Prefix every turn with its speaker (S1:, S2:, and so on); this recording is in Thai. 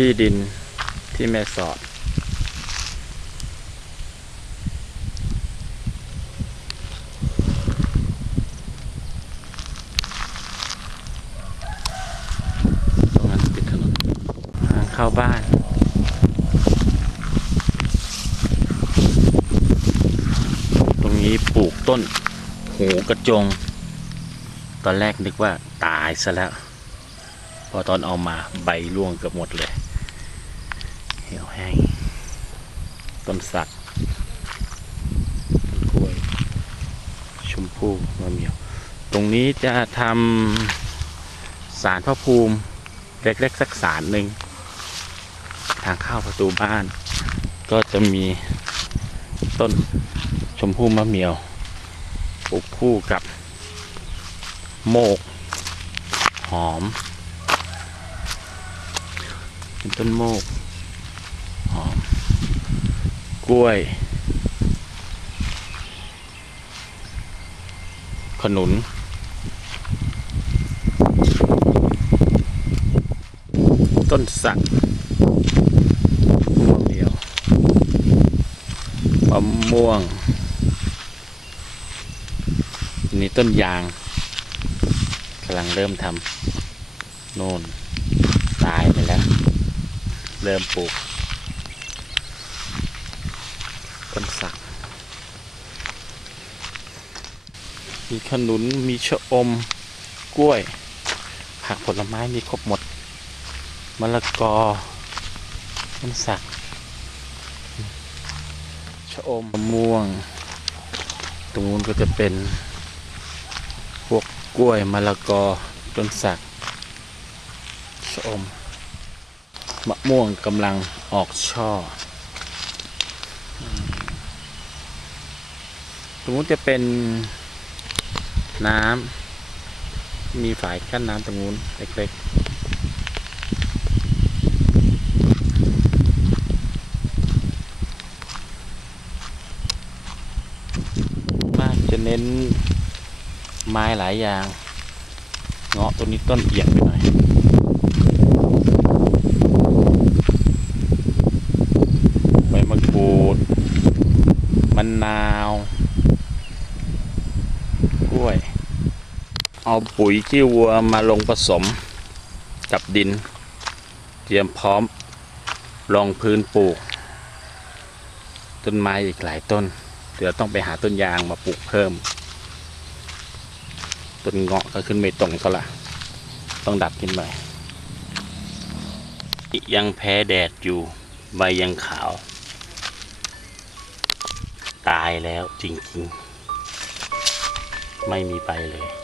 S1: ที่ดินที่แม่สอด ตรงนั้นปิดถนนทางเข้าบ้านตรงนี้ปลูกต้นหูกระจง ตอนแรกนึกว่าตายซะแล้ว อตอนเอามาใบร่วงเกือบหมดเลยเหี่ยวแห้ง ต้นสักต้นกล้วย ชมพู่มะเมียว ตรงนี้จะทำสารพระภูมิ เล็กๆสักสารหนึ่ง ทางเข้าประตูบ้าน ก็จะมีต้นชมพู่มะเมียวปลูกคู่กับโมก หอม เป็นต้นโมกหอมกล้วย ขนุนต้นสักมะเดียวมะม่วง นี่ต้นยางกำลังเริ่มทำโน่นตายไปแล้ว เริ่มปลูกต้นสัก มีขนุน มีชะอม กล้วย ผักผลไม้มีครบหมด มะละกอ ต้นสัก ชะอมมะม่วง ตรงนู้นก็จะเป็น พวกกล้วย มะละกอ ต้นสัก ชะอม มะม่วงกำลังออกช่ออืมตรงนู้นจะเป็นน้ำ มีฝายกั้นน้ำตรงนู้นเล็กๆบ้านจะเน้นไม้หลายอย่าง เงาะตัวนี้ต้นเอียงไปหน่อย ใบมะกรูดมะนาว กล้วย เอาปุ๋ยขี้วัวมาลงผสมกับดิน เตรียมพร้อมรองพื้นปลูก ต้นไม้อีกหลายต้น เดี๋ยวต้องไปหาต้นยางมาปลูกเพิ่ม ต้นเงาะก็ขึ้นไม่ตรงเขาละต้องดัดขึ้นใหม่ยังแพ้แดดอยู่ใบยังขาว ตายแล้วจริงๆ ไม่มีใบเลย